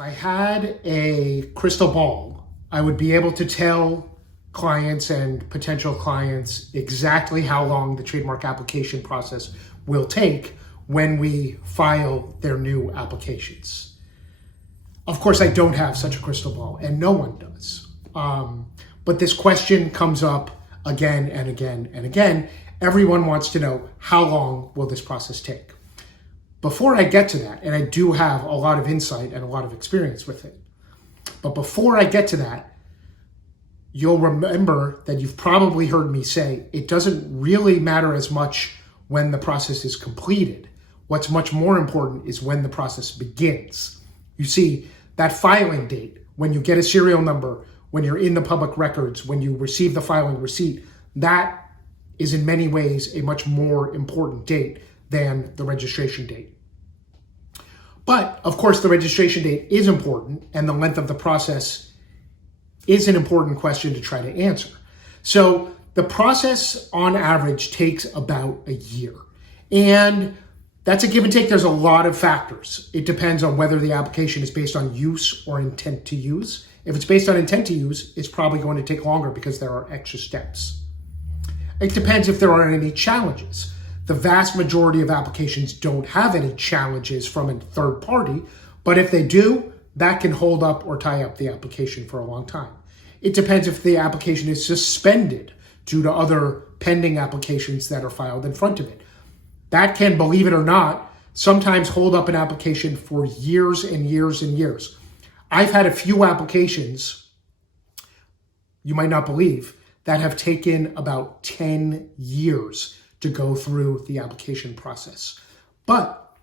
If I had a crystal ball, I would be able to tell clients and potential clients exactly how long the trademark application process will take when we file their new applications. Of course, I don't have such a crystal ball, and no one does. But this question comes up again and again and again. Everyone wants to know, how long will this process take? Before I get to that, and I do have a lot of insight and a lot of experience with it, but before I get to that, you'll remember that you've probably heard me say it doesn't really matter as much when the process is completed. What's much more important is when the process begins. You see, that filing date, when you get a serial number, when you're in the public records, when you receive the filing receipt, that is in many ways a much more important date than the registration date. But of course, the registration date is important, and the length of the process is an important question to try to answer. So the process on average takes about a year. And that's a give and take. There's a lot of factors. It depends on whether the application is based on use or intent to use. If it's based on intent to use, it's probably going to take longer because there are extra steps. It depends if there are any challenges. The vast majority of applications don't have any challenges from a third party, but if they do, that can hold up or tie up the application for a long time. It depends if the application is suspended due to other pending applications that are filed in front of it. That can, believe it or not, sometimes hold up an application for years and years and years. I've had a few applications, you might not believe, that have taken about 10 years to go through the application process. But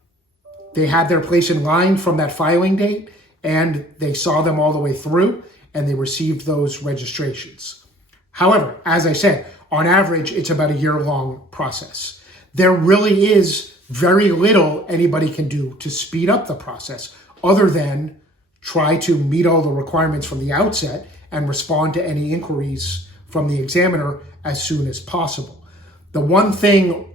they had their place in line from that filing date, and they saw them all the way through, and they received those registrations. However, as I said, on average, it's about a year-long process. There really is very little anybody can do to speed up the process other than try to meet all the requirements from the outset and respond to any inquiries from the examiner as soon as possible. The one thing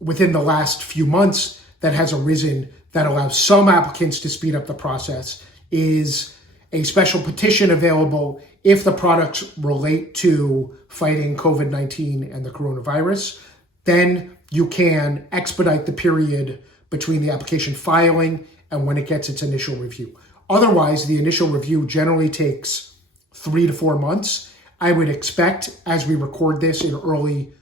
within the last few months that has arisen that allows some applicants to speed up the process is a special petition available if the products relate to fighting COVID-19 and the coronavirus. Then you can expedite the period between the application filing and when it gets its initial review. Otherwise, the initial review generally takes 3 to 4 months. I would expect, as we record this in early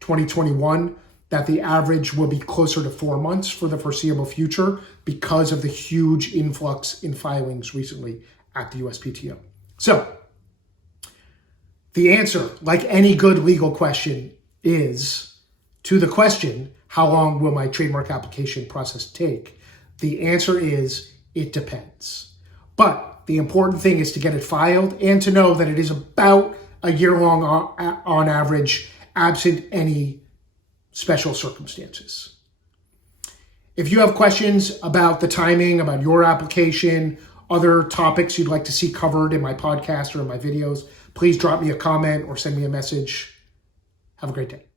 2021, that the average will be closer to 4 months for the foreseeable future because of the huge influx in filings recently at the USPTO. So the answer, like any good legal question, is to the question, how long will my trademark application process take? The answer is, it depends. But the important thing is to get it filed and to know that it is about a year long on average, absent any special circumstances. If you have questions about the timing, about your application, other topics you'd like to see covered in my podcast or in my videos, please drop me a comment or send me a message. Have a great day.